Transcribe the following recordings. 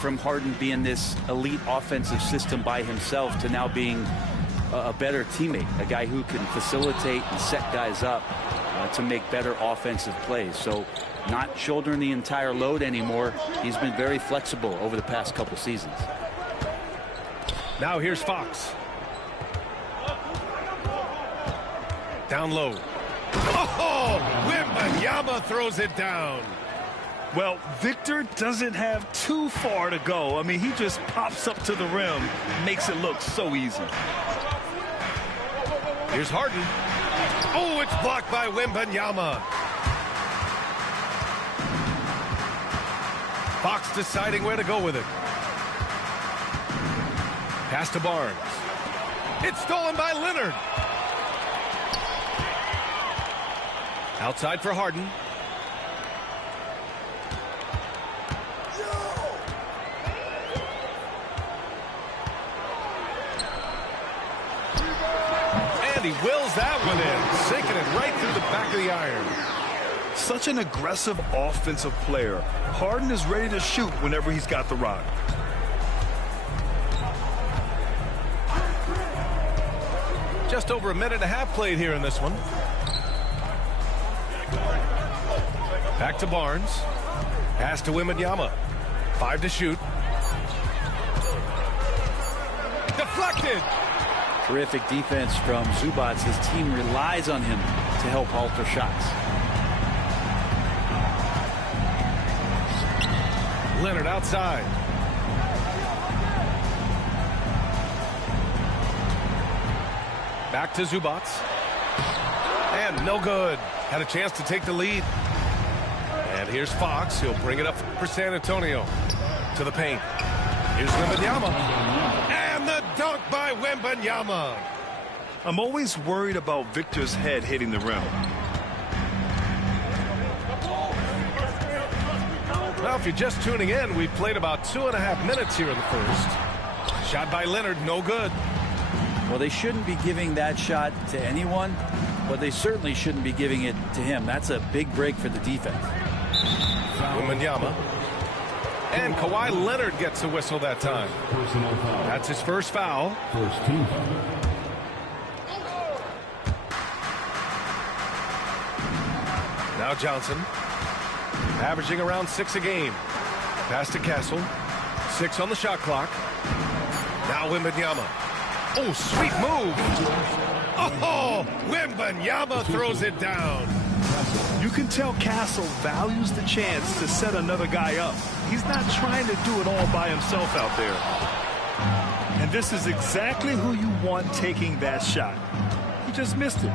from Harden being this elite offensive system by himself to now being a better teammate, a guy who can facilitate and set guys up to make better offensive plays. So not shouldering the entire load anymore. He's been very flexible over the past couple seasons. Now here's Fox. Down low. Oh, Wembanyama throws it down. Well, Victor doesn't have too far to go. I mean, he just pops up to the rim, makes it look so easy. Here's Harden. Oh, it's blocked by Wembanyama. Fox deciding where to go with it. Pass to Barnes. It's stolen by Leonard. Outside for Harden. And he wills that one in, sinking it right through the back of the iron. Such an aggressive offensive player. Harden is ready to shoot whenever he's got the rock. Just over a minute and a half played here in this one. Back to Barnes. Pass to Wembanyama. 5 to shoot. Deflected. Terrific defense from Zubac. His team relies on him to help alter shots. Leonard outside. Back to Zubac. And no good. Had a chance to take the lead. And here's Fox. He'll bring it up for San Antonio. To the paint. Here's Wembanyama. And the dunk by Wembanyama. I'm always worried about Victor's head hitting the rim. Well, if you're just tuning in, we've played about 2.5 minutes here in the first. Shot by Leonard, no good. Well, they shouldn't be giving that shot to anyone, but they certainly shouldn't be giving it to him. That's a big break for the defense. Wembanyama. And Kawhi Leonard gets a whistle that time. That's his first foul. First team foul. Now Johnson. Averaging around 6 a game. Pass to Castle. 6 on the shot clock. Now Wembanyama. Oh, sweet move. Oh, Wembanyama throws it down. You can tell Castle values the chance to set another guy up. He's not trying to do it all by himself out there. And this is exactly who you want taking that shot. He just missed it.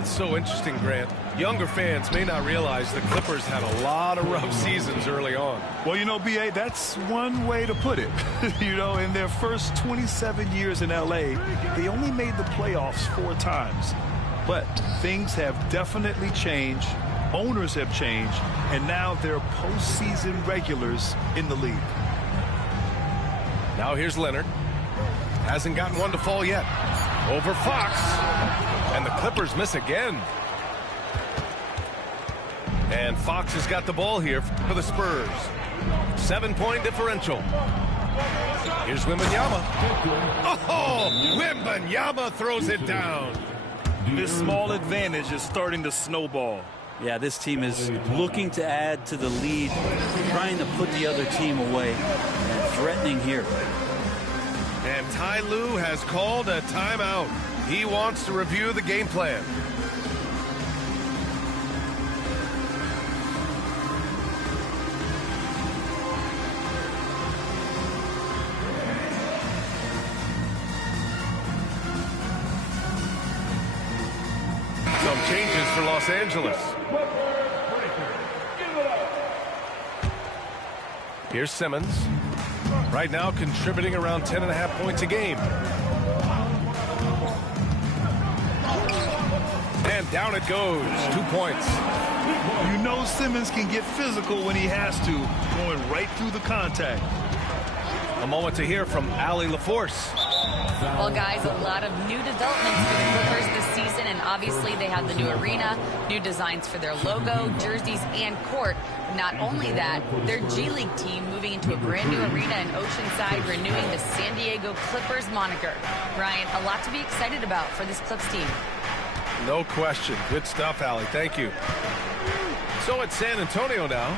It's so interesting, Grant. Younger fans may not realize the Clippers had a lot of rough seasons early on. Well, you know, B.A., that's one way to put it. You know, in their first 27 years in L.A., they only made the playoffs 4 times. But things have definitely changed. Owners have changed. And now they're postseason regulars in the league. Now here's Leonard. Hasn't gotten one to fall yet. Over Fox. And the Clippers miss again. And Fox has got the ball here for the Spurs. 7-point differential. Here's Wembanyama. Oh, Wembanyama throws it down. This small advantage is starting to snowball. Yeah, this team is looking to add to the lead, trying to put the other team away, and threatening here. And Ty Lue has called a timeout. He wants to review the game plan. Some changes for Los Angeles. Here's Simmons. Right now contributing around 10.5 points a game. And down it goes. 2 points. You know Simmons can get physical when he has to, going right through the contact. A moment to hear from Allie LaForce. Well, guys, a lot of new developments for the Clippers this season, and obviously they have the new arena, new designs for their logo, jerseys, and court. But not only that, their G League team moving into a brand new arena in Oceanside, renewing the San Diego Clippers moniker. Ryan, a lot to be excited about for this Clips team. No question. Good stuff, Allie. Thank you. So it's San Antonio now,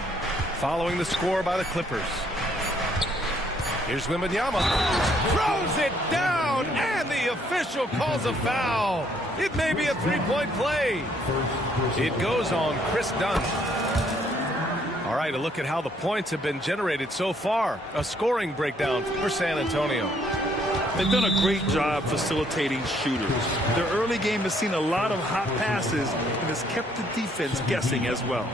following the score by the Clippers. Here's Wembanyama. Throws it down, and the official calls a foul. It may be a three-point play. It goes on Chris Dunn. All right, a look at how the points have been generated so far. A scoring breakdown for San Antonio. They've done a great job facilitating shooters. Their early game has seen a lot of hot passes and has kept the defense guessing as well.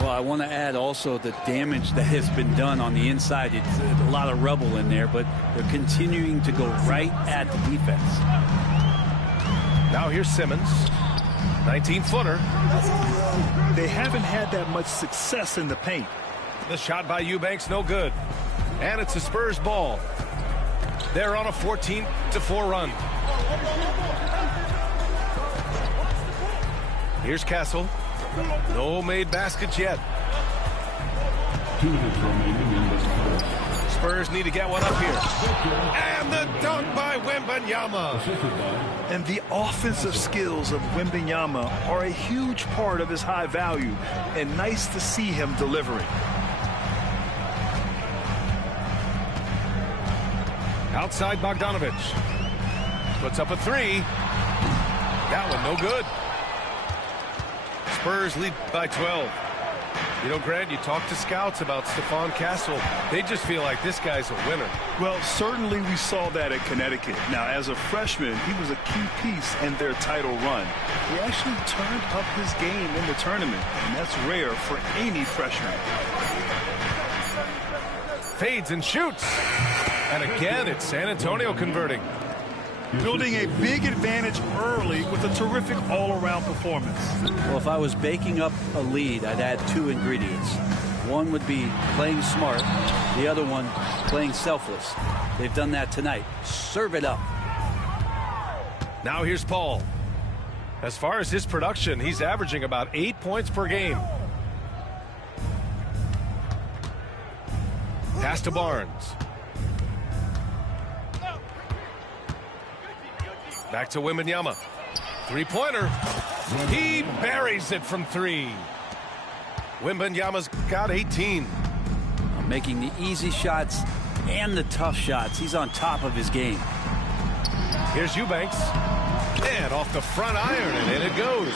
Well, I want to add also the damage that has been done on the inside. It's a lot of rubble in there, but they're continuing to go right at the defense. Now here's Simmons. 19-footer. They haven't had that much success in the paint. The shot by Eubanks, no good. And it's a Spurs ball. They're on a 14-4 run. Here's Castle. No made baskets yet. Spurs need to get one up here. And the dunk by Wembanyama. And the offensive skills of Wembanyama are a huge part of his high value, and nice to see him delivering. Outside Bogdanovic. Puts up a three. That one no good. Spurs lead by 12. You know, Grant, you talk to scouts about Stephon Castle. They just feel like this guy's a winner. Well, certainly we saw that at Connecticut. Now, as a freshman, he was a key piece in their title run. He actually turned up his game in the tournament, and that's rare for any freshman. Fades and shoots. And again, it's San Antonio converting. Building a big advantage early with a terrific all-around performance. Well, if I was baking up a lead, I'd add two ingredients. One would be playing smart. The other one, playing selfless. They've done that tonight. Serve it up. Now here's Paul. As far as his production, he's averaging about 8 points per game. Pass to Barnes. Back to Wembanyama. Three-pointer. He buries it from three. Wembanyama's got 18. Making the easy shots and the tough shots. He's on top of his game. Here's Eubanks. And off the front iron, and in it goes.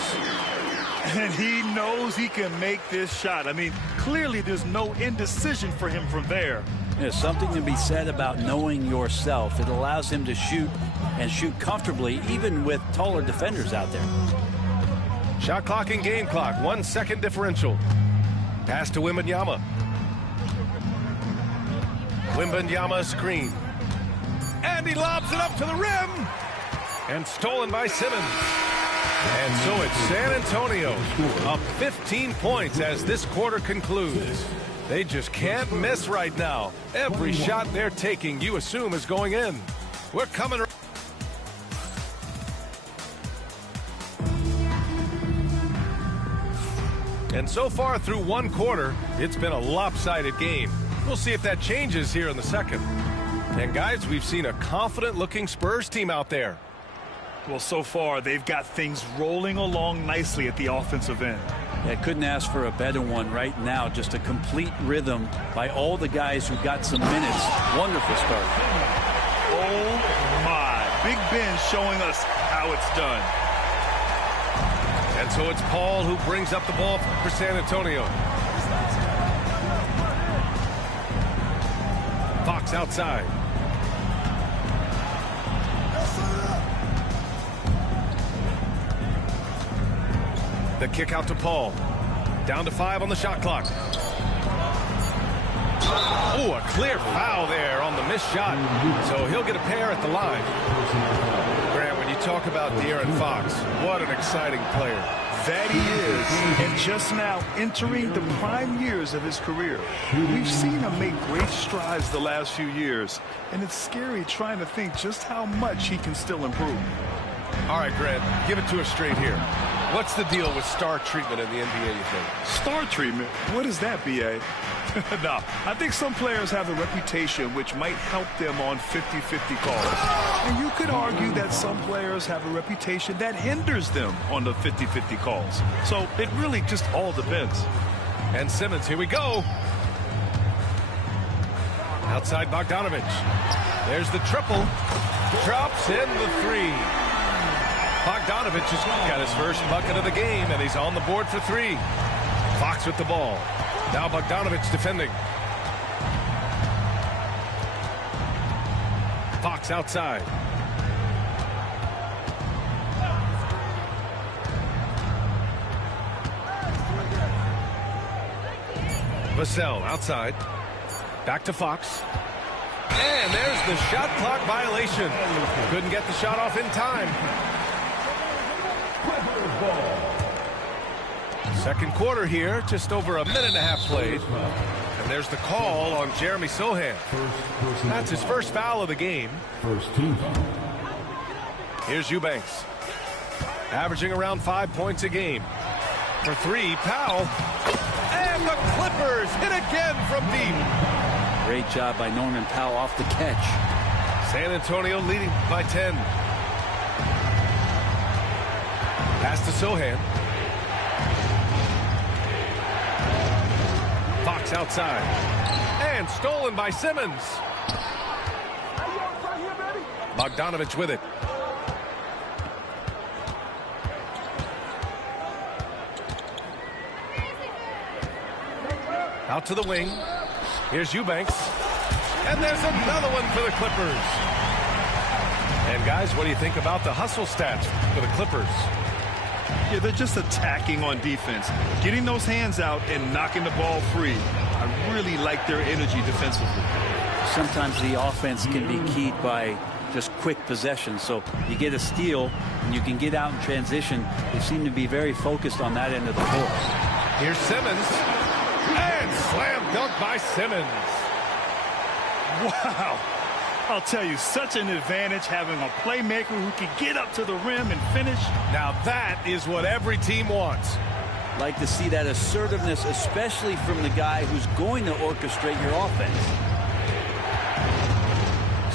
And he knows he can make this shot. I mean, clearly there's no indecision for him from there. There's something to be said about knowing yourself. It allows him to shoot and shoot comfortably, even with taller defenders out there. Shot clock and game clock, 1 second differential. Pass to Wembanyama. Wembanyama screen. And he lobs it up to the rim. And stolen by Simmons. And so it's San Antonio up 15 points as this quarter concludes. They just can't miss right now. Every shot they're taking, you assume, is going in. We're coming. And so far through one quarter, it's been a lopsided game. We'll see if that changes here in the second. And guys, we've seen a confident-looking Spurs team out there. Well, so far, they've got things rolling along nicely at the offensive end. I couldn't ask for a better one right now. Just a complete rhythm by all the guys who got some minutes. Wonderful start. Oh, my. Big Ben showing us how it's done. And so it's Paul who brings up the ball for San Antonio. Fox outside. The kick out to Paul. Down to 5 on the shot clock. Oh, a clear foul there on the missed shot. So he'll get a pair at the line. Grant, when you talk about De'Aaron Fox, what an exciting player. That he is, and just now entering the prime years of his career. We've seen him make great strides the last few years, and it's scary trying to think just how much he can still improve. All right, Grant, give it to us straight here. What's the deal with star treatment in the NBA, you think? Star treatment? What is that, B.A.? No, I think some players have a reputation which might help them on 50-50 calls. And you could argue that some players have a reputation that hinders them on the 50-50 calls. So it really just all depends. And Simmons, here we go. Outside Bogdanovich. There's the triple. Drops in the three. Bogdanovich has got his first bucket of the game, and he's on the board for three. Fox with the ball. Now Bogdanovich defending. Fox outside. Vassell outside. Back to Fox. And there's the shot clock violation. Couldn't get the shot off in time. Second quarter here, just over a minute and a half played. And there's the call on Jeremy Sochan. That's his first foul of the game. Here's Eubanks. Averaging around 5 points a game. For three, Powell. And the Clippers hit again from deep. Great job by Norman Powell off the catch. San Antonio leading by 10. Pass to Sochan. Fox outside. And stolen by Simmons. Bogdanovich with it. Out to the wing. Here's Eubanks. And there's another one for the Clippers. And guys, what do you think about the hustle stats for the Clippers? Yeah, they're just attacking on defense, getting those hands out and knocking the ball free. I really like their energy defensively. Sometimes the offense can be keyed by just quick possession. So you get a steal and you can get out in transition. They seem to be very focused on that end of the court. Here's Simmons. And slam dunk by Simmons. Wow. I'll tell you, such an advantage having a playmaker who can get up to the rim and finish. Now that is what every team wants. Like to see that assertiveness, especially from the guy who's going to orchestrate your offense.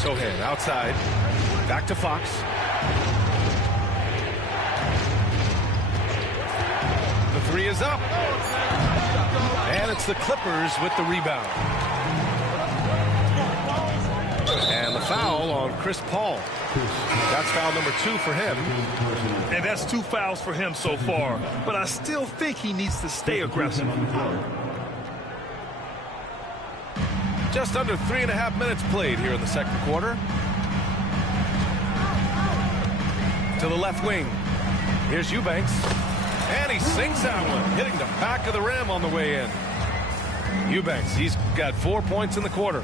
Sochan outside. Back to Fox. The three is up. And it's the Clippers with the rebound. And the foul on Chris Paul. That's foul number 2 for him. And that's 2 fouls for him so far. But I still think he needs to stay aggressive. Just under 3.5 minutes played here in the second quarter. To the left wing. Here's Eubanks. And he sinks that one, hitting the back of the rim on the way in. Eubanks, he's got 4 points in the quarter.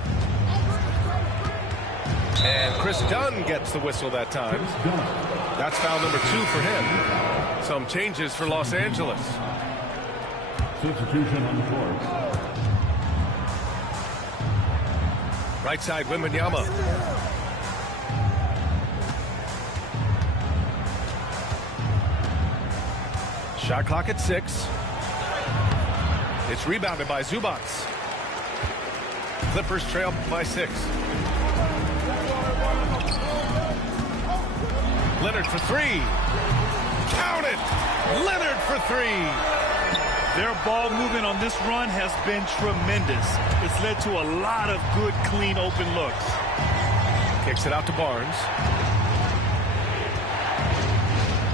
And Chris Dunn gets the whistle that time. That's foul number 2 for him. Some changes for Los Angeles. Substitution on the court. Right side, Wembanyama. Shot clock at 6. It's rebounded by Zubac. Clippers trail by 6. Leonard for 3. Count it! Leonard for 3. Their ball movement on this run has been tremendous. It's led to a lot of good, clean, open looks. Kicks it out to Barnes.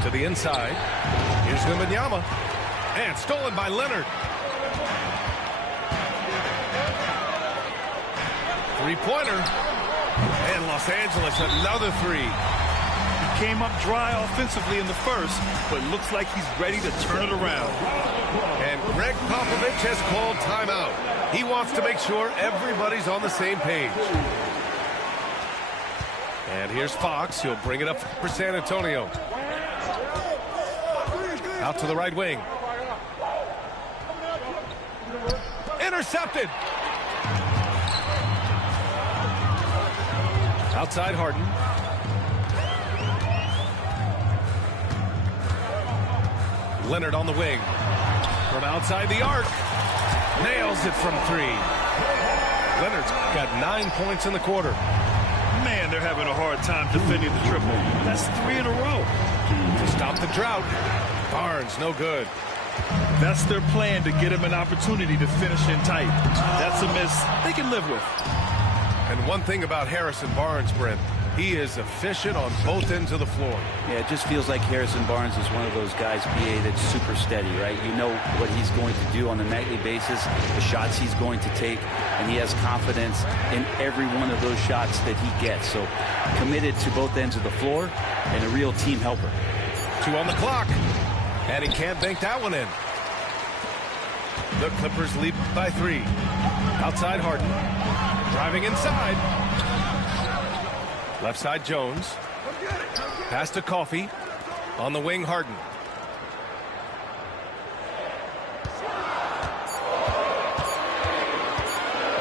To the inside. Here's Wembanyama. And stolen by Leonard. 3-pointer. And Los Angeles another 3. He came up dry offensively in the first, but looks like he's ready to turn it around. And Greg Popovich has called timeout. He wants to make sure everybody's on the same page. And here's Fox. He'll bring it up for San Antonio. Out to the right wing. Intercepted. Outside Harden. Leonard on the wing. From outside the arc. Nails it from 3. Leonard's got 9 points in the quarter. Man, they're having a hard time defending the triple. That's 3 in a row. To stop the drought. Barnes, no good. That's their plan, to get him an opportunity to finish in tight. That's a miss they can live with. And one thing about Harrison Barnes, Brent, he is efficient on both ends of the floor. Yeah, it just feels like Harrison Barnes is one of those guys, BA, that's super steady, right? You know what he's going to do on a nightly basis, the shots he's going to take, and he has confidence in every one of those shots that he gets. So committed to both ends of the floor and a real team helper. 2 on the clock. And he can't bank that one in. The Clippers lead by 3. Outside Harden. Driving inside. Left side Jones. Pass to Coffey. On the wing Harden.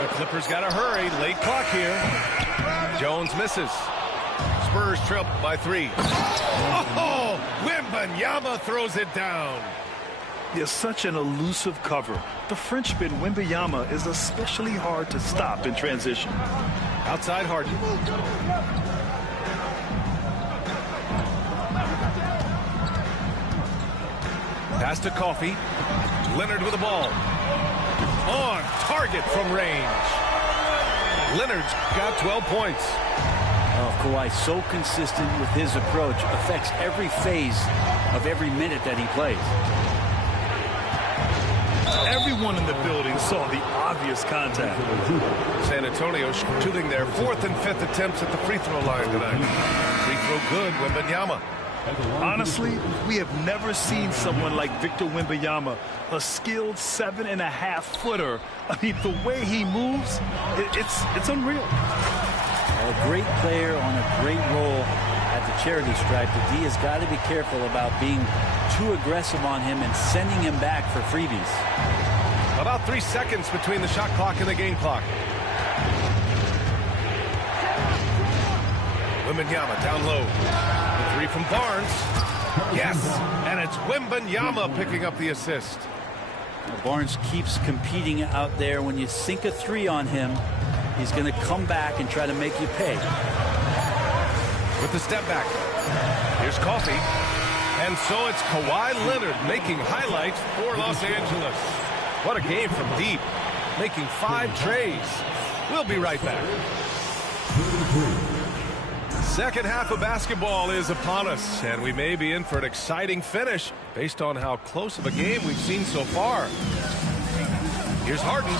The Clippers got to hurry. Late clock here. Jones misses. Spurs trail by 3. Oh, Wembanyama throws it down. It's such an elusive cover. The Frenchman Wembanyama is especially hard to stop in transition. Outside Harden. Pass to Coffey. Leonard with the ball. On target from range. Leonard's got 12 points. Oh, Kawhi, so consistent with his approach, affects every phase of every minute that he plays. Everyone in the building saw the obvious contact. San Antonio shooting their 4th and 5th attempts at the free throw line tonight. Free throw good, Wembanyama. Honestly, we have never seen someone like Victor Wembanyama, a skilled 7.5-footer. I mean, the way he moves, it's unreal. A great player on a great role at the charity stripe. The D has got to be careful about being too aggressive on him and sending him back for freebies. About 3 seconds between the shot clock and the game clock. Wembanyama down low. The 3 from Barnes. Yes, and it's Wembanyama picking up the assist. Barnes keeps competing out there. When you sink a 3 on him, he's going to come back and try to make you pay. With the step back. Here's Coffey. And so it's Kawhi Leonard making highlights for Los Angeles. What a game from deep. Making 5 trays. We'll be right back. Second half of basketball is upon us, and we may be in for an exciting finish based on how close of a game we've seen so far. Here's Harden.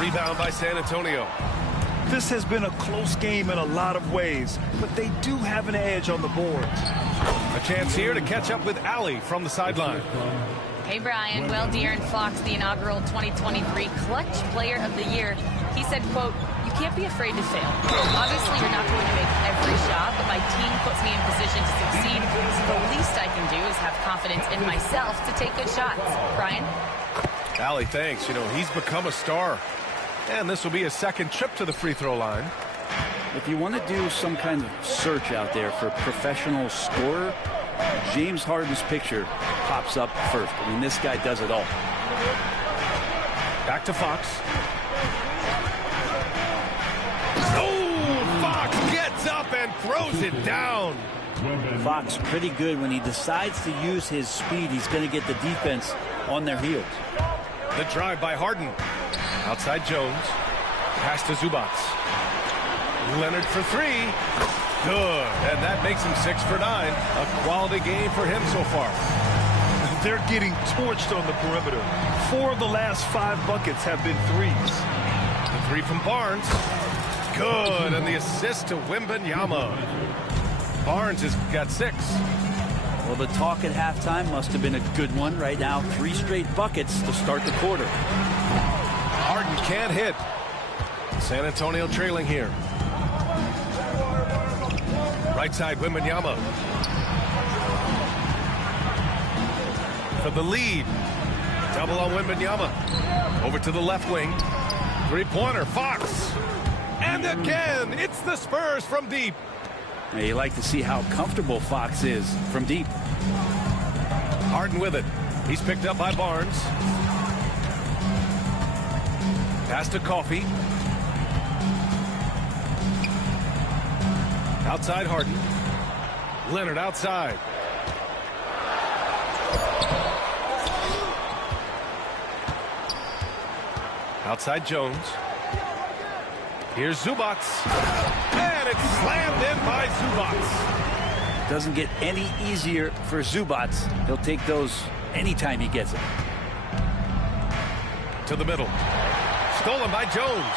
Rebound by San Antonio. This has been a close game in a lot of ways, but they do have an edge on the boards. A chance here to catch up with Allie from the sideline. Hey, Brian. Well, De'Aaron Fox, the inaugural 2023 Clutch Player of the Year, he said, quote, "You can't be afraid to fail. Obviously, you're not going to make every shot, but my team puts me in position to succeed. So the least I can do is have confidence in myself to take good shots." Brian? Allie, thanks. You know, he's become a star. And this will be his second trip to the free throw line. If you want to do some kind of search out there for professional scorer, James Harden's picture pops up first. I mean, this guy does it all. Back to Fox. Oh, Fox gets up and throws it down. Fox pretty good. When he decides to use his speed, he's going to get the defense on their heels. The drive by Harden. Outside Jones. Pass to Zubac. Leonard for 3. Good. And that makes him 6 for 9. A quality game for him so far. They're getting torched on the perimeter. 4 of the last 5 buckets have been threes. The 3 from Barnes. Good. And the assist to Wembanyama. Barnes has got 6. Well, the talk at halftime must have been a good one. Right now, 3 straight buckets to start the quarter. Harden can't hit. San Antonio trailing here. Right side, Wembanyama. for the lead. Double on Wembanyama. Over to the left wing. Three-pointer, Fox. And again, it's the Spurs from deep. Now, you like to see how comfortable Fox is from deep. Harden with it. He's picked up by Barnes. Pass to Coffey. Outside Harden. Leonard outside. Outside Jones. Here's Zubac. And it's slammed in by Zubac. Doesn't get any easier for Zubac. He'll take those anytime he gets them. To the middle. Stolen by Jones.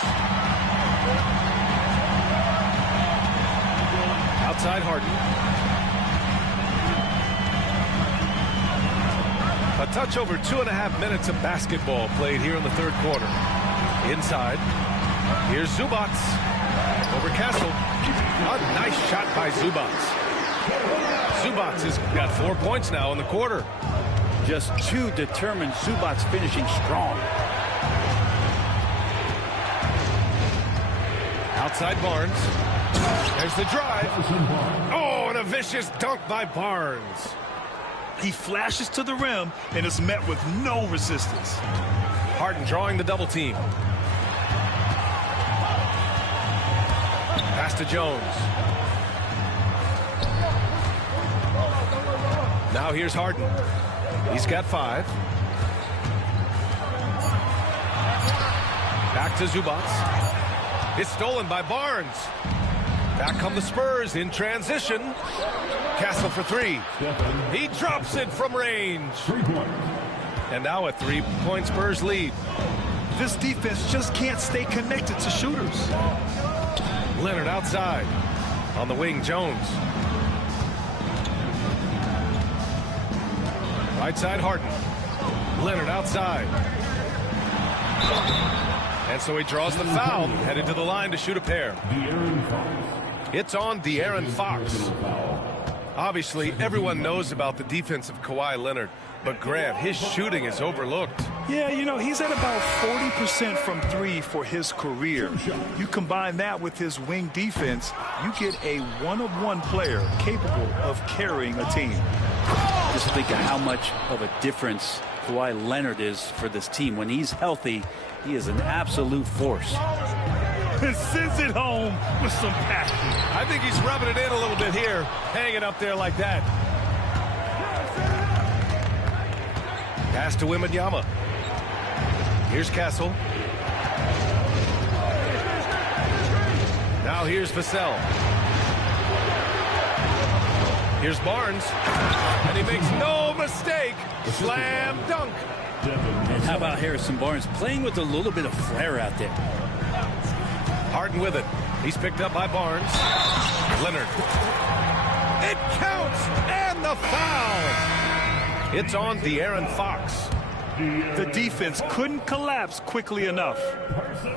Outside Harden. A touch over 2.5 minutes of basketball played here in the third quarter. Inside. Here's Zubac. Over Castle. A nice shot by Zubac. Zubac has got 4 points now in the quarter. Just too determined. Zubac finishing strong. Outside Barnes. There's the drive. Oh, and a vicious dunk by Barnes. He flashes to the rim and is met with no resistance. Harden drawing the double team. Pass to Jones. Now here's Harden. He's got 5. Back to Zubac. It's stolen by Barnes. Back come the Spurs in transition. Castle for 3. He drops it from range. And now a 3-point Spurs lead. This defense just can't stay connected to shooters. Leonard outside. On the wing, Jones. Right side, Harden. Leonard outside. And so he draws the foul, headed to the line to shoot a pair. It's on De'Aaron Fox. Obviously, everyone knows about the defense of Kawhi Leonard, but Grant, his shooting is overlooked. Yeah, you know, he's at about 40% from 3 for his career. You combine that with his wing defense, you get a one-of-one player capable of carrying a team. Just think of how much of a difference Kawhi Leonard is for this team. When he's healthy, he is an absolute force. And sends it home with some passion. I think he's rubbing it in a little bit here, hanging up there like that. Pass to Wembanyama. Here's Castle. Now here's Vassell. Here's Barnes. And he makes no mistake. Slam dunk. And how about Harrison Barnes playing with a little bit of flair out there? Harden with it. He's picked up by Barnes. Leonard. It counts, and the foul. It's on De'Aaron Fox. The defense couldn't collapse quickly enough.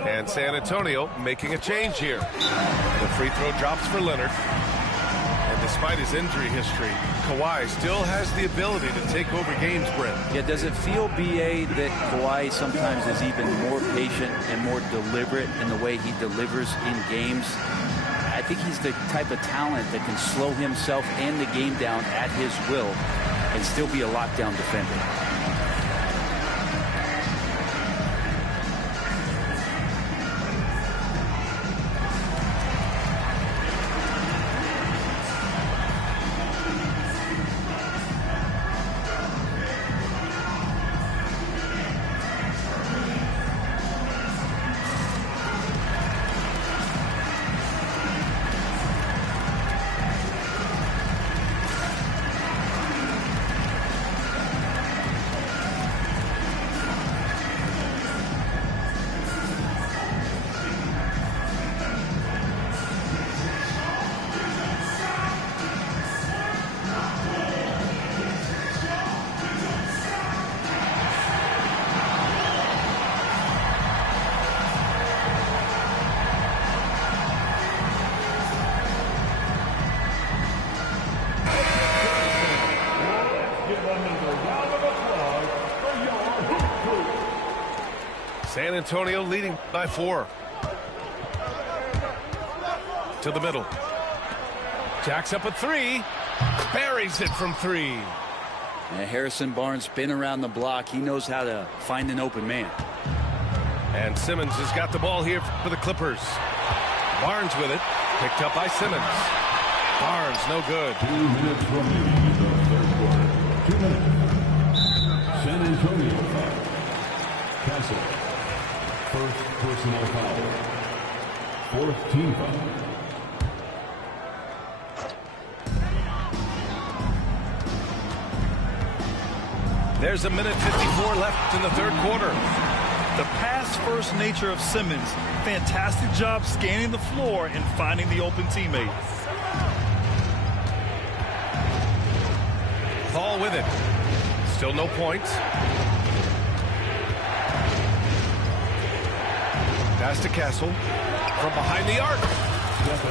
And San Antonio making a change here. The free throw drops for Leonard. And despite his injury history, Kawhi still has the ability to take over games, Brent. Yeah, does it feel, B.A., that Kawhi sometimes is even more patient and more deliberate in the way he delivers in games? I think he's the type of talent that can slow himself and the game down at his will and still be a lockdown defender. San Antonio leading by 4. To the middle. Jacks up a 3. Buries it from 3. Harrison Barnes been around the block. He knows how to find an open man. And Simmons has got the ball here for the Clippers. Barnes with it. Picked up by Simmons. Barnes, no good. 2 minutes remaining in the third quarter. 2 minutes. San Antonio foul. Castle. First personal foul. 4th team foul. There's a minute 54 left in the third quarter. The pass-first nature of Simmons. Fantastic job scanning the floor and finding the open teammate. Paul with it. Still no points. Pass to Castle. From behind the arc.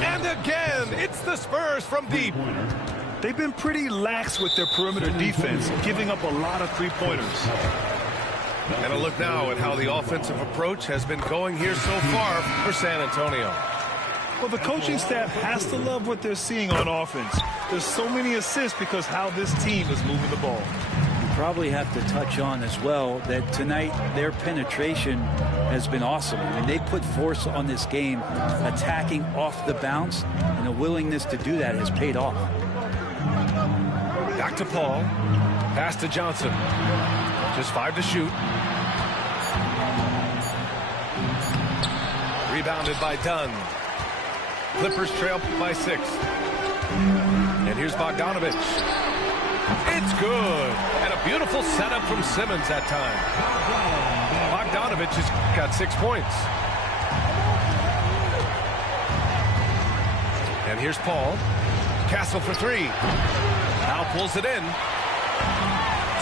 And again, it's the Spurs from deep. They've been pretty lax with their perimeter defense, giving up a lot of three-pointers. And a look now at how the offensive approach has been going here so far for San Antonio. Well, the coaching staff has to love what they're seeing on offense. There's so many assists because how this team is moving the ball. You probably have to touch on as well that tonight their penetration has been awesome. I mean, they put force on this game, attacking off the bounce, and a willingness to do that has paid off. Back to Paul. Pass to Johnson. Just 5 to shoot. Rebounded by Dunn. Clippers trail by 6. And here's Bogdanovich. It's good. And a beautiful setup from Simmons that time. Bogdanovich has got 6 points. And here's Paul. Castle for 3. Now pulls it in.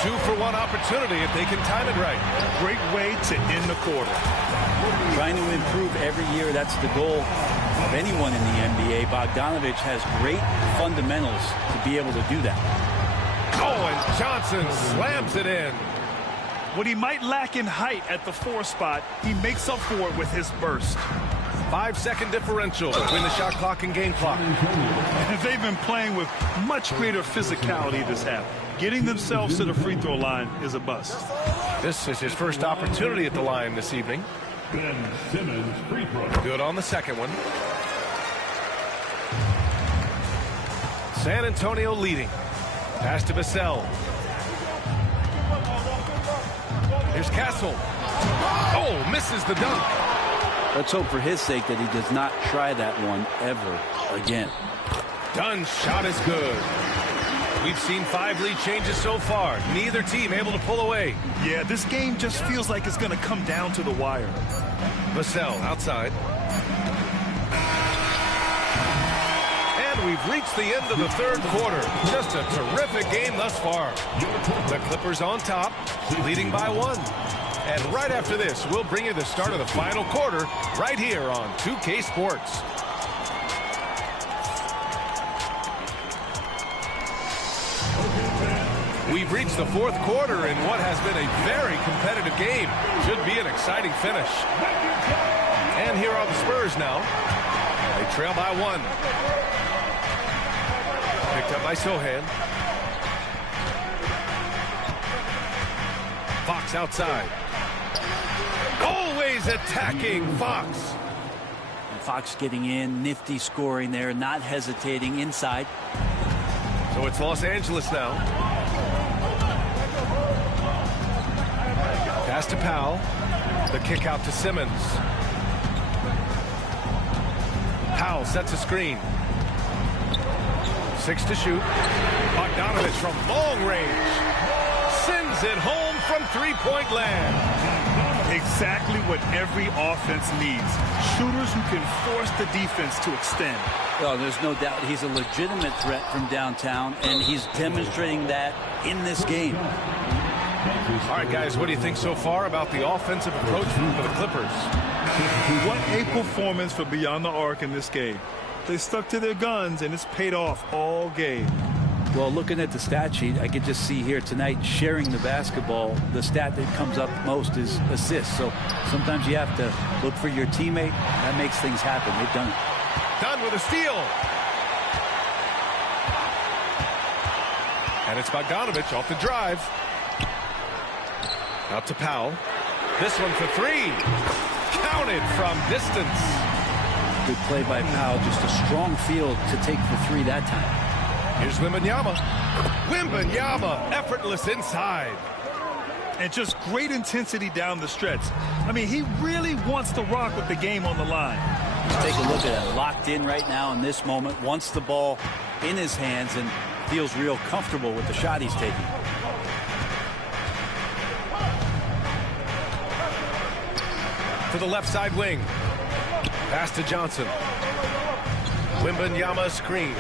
2-for-1 opportunity if they can time it right. Great way to end the quarter. Trying to improve every year, that's the goal of anyone in the NBA. Bogdanovich has great fundamentals to be able to do that. Oh, and Johnson slams it in. What he might lack in height at the 4 spot, he makes up for it with his burst. 5-second differential between the shot clock and game clock. They've been playing with much greater physicality this half. Getting themselves to the free throw line is a bust. This is his first opportunity at the line this evening. Ben Simmons free throw. Good on the second one. San Antonio leading. Pass to Vassell. Here's Castle. Oh, misses the dunk. Let's hope for his sake that he does not try that one ever again. Dunn's shot is good. We've seen 5 lead changes so far. Neither team able to pull away. Yeah, this game just feels like it's going to come down to the wire. Vassell outside. And we've reached the end of the third quarter. Just a terrific game thus far. The Clippers on top, leading by 1. And right after this, we'll bring you the start of the final quarter right here on 2K Sports. We've reached the fourth quarter in what has been a very competitive game. Should be an exciting finish. And here are the Spurs now. They trail by 1. Picked up by Sohan. Fox outside. Always attacking Fox. And Fox getting in, nifty scoring there, not hesitating inside. So it's Los Angeles now. Pass to Powell. The kick out to Simmons. Powell sets a screen. 6 to shoot. Bogdanovich from long range. Sends it home from three-point land. Exactly what every offense needs. Shooters who can force the defense to extend. Well, there's no doubt he's a legitimate threat from downtown, and he's demonstrating that in this game. All right, guys, what do you think so far about the offensive approach for the Clippers? What a performance for Beyond the Arc in this game. They stuck to their guns, and it's paid off all game. Well, looking at the stat sheet, I could just see here tonight sharing the basketball. The stat that comes up most is assists. So sometimes you have to look for your teammate. That makes things happen. They've done it. Done with a steal. And it's Bogdanovich off the drive. Out to Powell. This one for three. Counted from distance. Good play by Powell. Just a strong field to take the three that time. Here's Wembanyama. Wembanyama, effortless inside. And just great intensity down the stretch. I mean, he really wants to rock with the game on the line. Take a look at that. Locked in right now in this moment. Wants the ball in his hands and feels real comfortable with the shot he's taking. To the left side wing. Pass to Johnson. Wembanyama screen.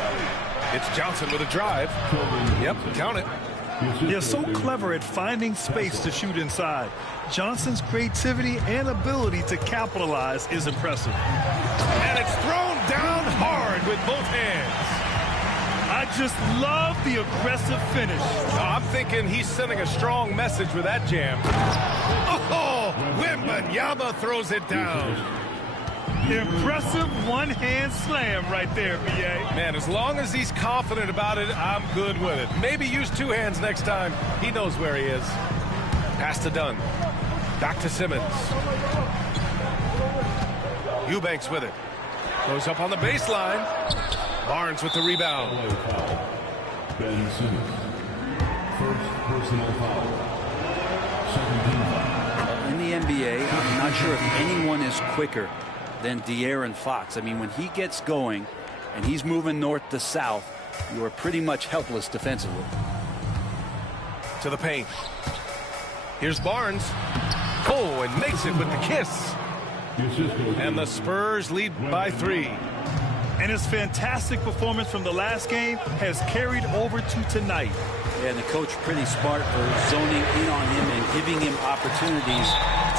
It's Johnson with a drive. Yep, count it. They're so clever at finding space to shoot inside. Johnson's creativity and ability to capitalize is impressive. And it's thrown down hard with both hands. I just love the aggressive finish. I'm thinking he's sending a strong message with that jam. Oh, Wembanyama throws it down. Impressive one-hand slam right there, B.A. Man, as long as he's confident about it, I'm good with it. Maybe use two hands next time. He knows where he is. Pass to Dunn. Back to Simmons. Eubanks with it. Goes up on the baseline. Barnes with the rebound. Ben Simmons. First personal foul. 17 foul. In the NBA, I'm not sure if anyone is quicker than De'Aaron Fox. I mean, when he gets going and he's moving north to south, you are pretty much helpless defensively. To the paint. Here's Barnes. Oh, and makes it with the kiss. And the Spurs lead by 3. And his fantastic performance from the last game has carried over to tonight. Yeah, and the coach pretty smart for zoning in on him and giving him opportunities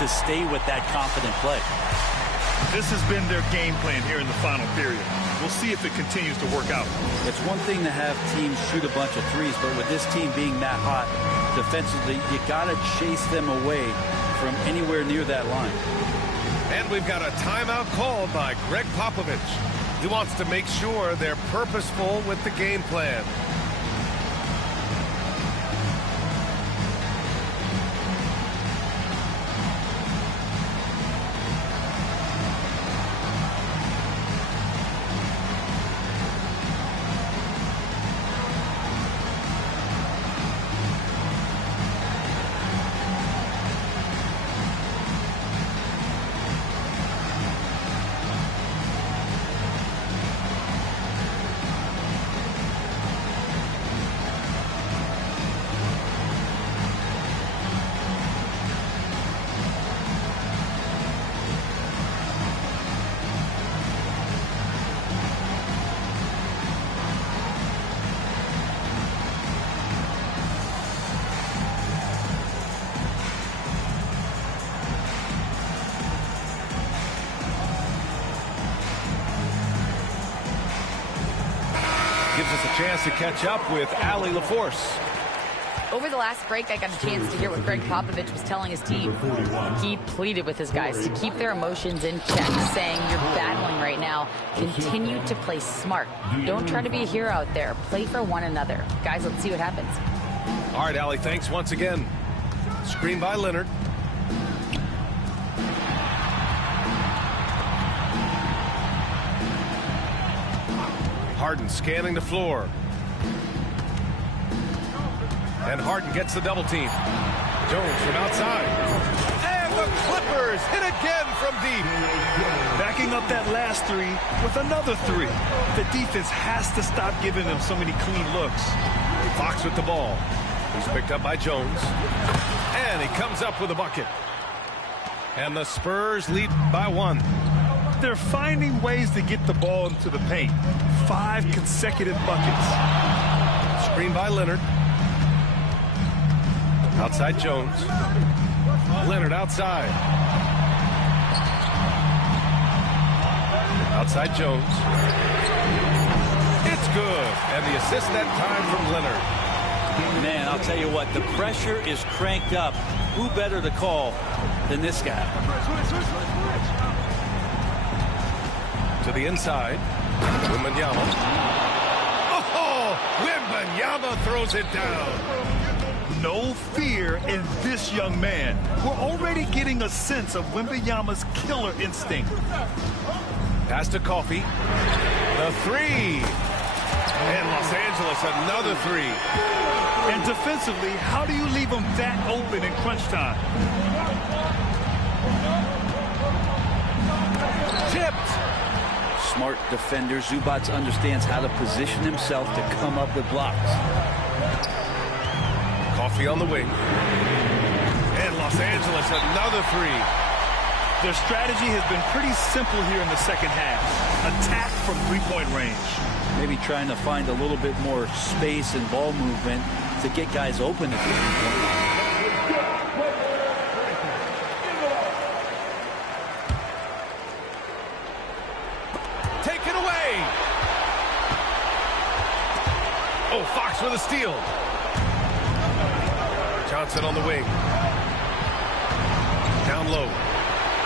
to stay with that confident play. This has been their game plan here in the final period. We'll see if it continues to work out. It's one thing to have teams shoot a bunch of threes, but with this team being that hot defensively, you got to chase them away from anywhere near that line. And we've got a timeout called by Greg Popovich. He wants to make sure they're purposeful with the game plan. Gives us a chance to catch up with Allie LaForce. Over the last break, I got a chance to hear what Greg Popovich was telling his team. He pleaded with his guys to keep their emotions in check, saying, you're battling right now. Continue to play smart. Don't try to be a hero out there. Play for one another. Guys, let's see what happens. All right, Allie, thanks once again. Screen by Leonard. Harden scanning the floor. And Harden gets the double team. Jones from outside. And the Clippers hit again from deep. Backing up that last three with another three. The defense has to stop giving them so many clean looks. Fox with the ball. He's picked up by Jones. And he comes up with a bucket. And the Spurs lead by 1. They're finding ways to get the ball into the paint. 5 consecutive buckets. Screen by Leonard. Outside Jones. Leonard outside. Outside Jones. It's good. And the assist that time from Leonard. Man, I'll tell you what, the pressure is cranked up. Who better to call than this guy? To the inside. Wembanyama. Oh, Wembanyama throws it down. No fear in this young man. We're already getting a sense of Wembanyama's killer instinct. Pass to Coffey. The three. And Los Angeles, another three. And defensively, how do you leave them that open in crunch time? Tipped. Smart defender. Zubac understands how to position himself to come up with blocks. Coffey on the wing. And Los Angeles, another three. Their strategy has been pretty simple here in the second half. Attack from three-point range. Maybe trying to find a little bit more space and ball movement to get guys open at the three-point line. Take it away. Oh, Fox with a steal. Johnson on the wing. Down low.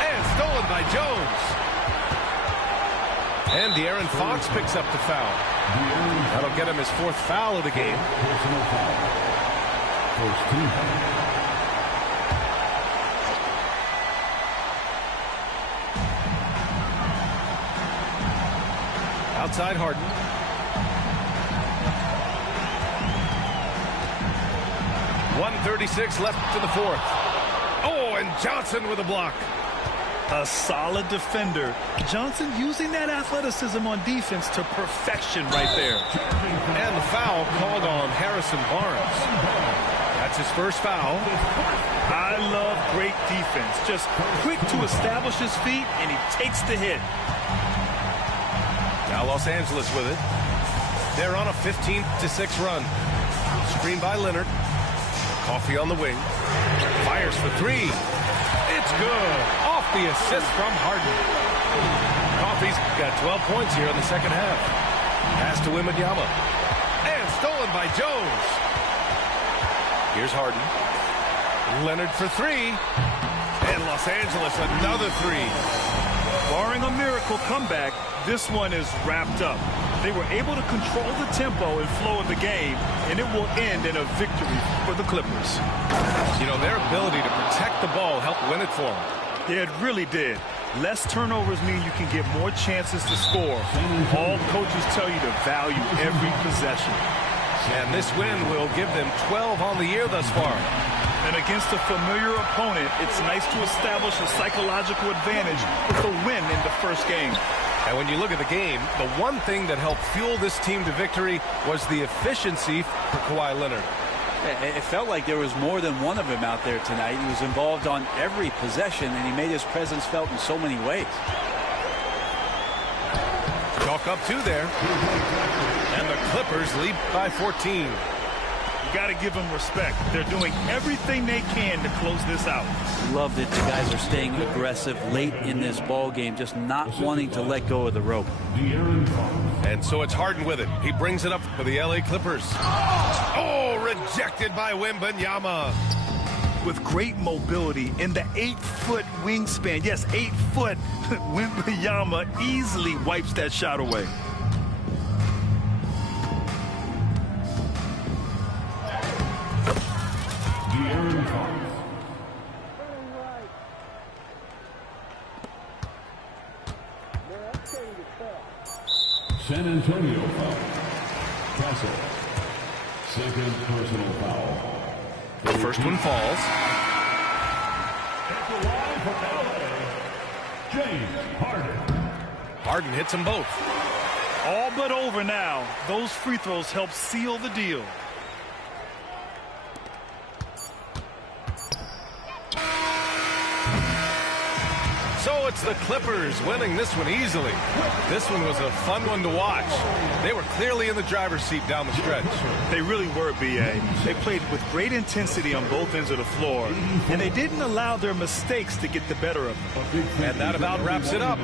And stolen by Jones. And De'Aaron Fox picks up the foul. That'll get him his fourth foul of the game. Personal foul. First team foul. Outside Harden. .136 left to the fourth. Oh, and Johnson with a block. A solid defender. Johnson using that athleticism on defense to perfection right there. And the foul called on Harrison Barnes. That's his first foul. I love great defense. Just quick to establish his feet, and he takes the hit. Now Los Angeles with it. They're on a 15-6 run. Screen by Leonard. Coffey on the wing. Fires for three. It's good. Off the assist from Harden. Coffey's got 12 points here in the second half. Pass to Wembanyama. And stolen by Jones. Here's Harden. Leonard for three. And Los Angeles another three. Barring a miracle comeback, this one is wrapped up. They were able to control the tempo and flow of the game, and it will end in a victory for the Clippers. You know, their ability to protect the ball helped win it for them. Yeah, it really did. Less turnovers mean you can get more chances to score. All coaches tell you to value every possession. And this win will give them 12 on the year thus far. And against a familiar opponent, it's nice to establish a psychological advantage with a win in the first game. And when you look at the game, the one thing that helped fuel this team to victory was the efficiency for Kawhi Leonard. It felt like there was more than one of them out there tonight. He was involved on every possession, and he made his presence felt in so many ways. Chalk up two there. And the Clippers lead by 14. You got to give them respect. They're doing everything they can to close this out. Loved it. The guys are staying aggressive late in this ball game, just not wanting to let go of the rope. And so it's Harden with it. He brings it up for the LA Clippers. Oh, rejected by Wembanyama. With great mobility in the 8-foot wingspan. Yes, 8 foot. Wembanyama easily wipes that shot away. San Antonio foul. Castle. Second personal foul. The first one falls. At the line for LA, James Harden. Harden hits them both. All but over now. Those free throws help seal the deal. So it's the Clippers winning this one easily. This one was a fun one to watch. They were clearly in the driver's seat down the stretch. They really were, B.A. They played with great intensity on both ends of the floor, and they didn't allow their mistakes to get the better of them. And that about wraps it up.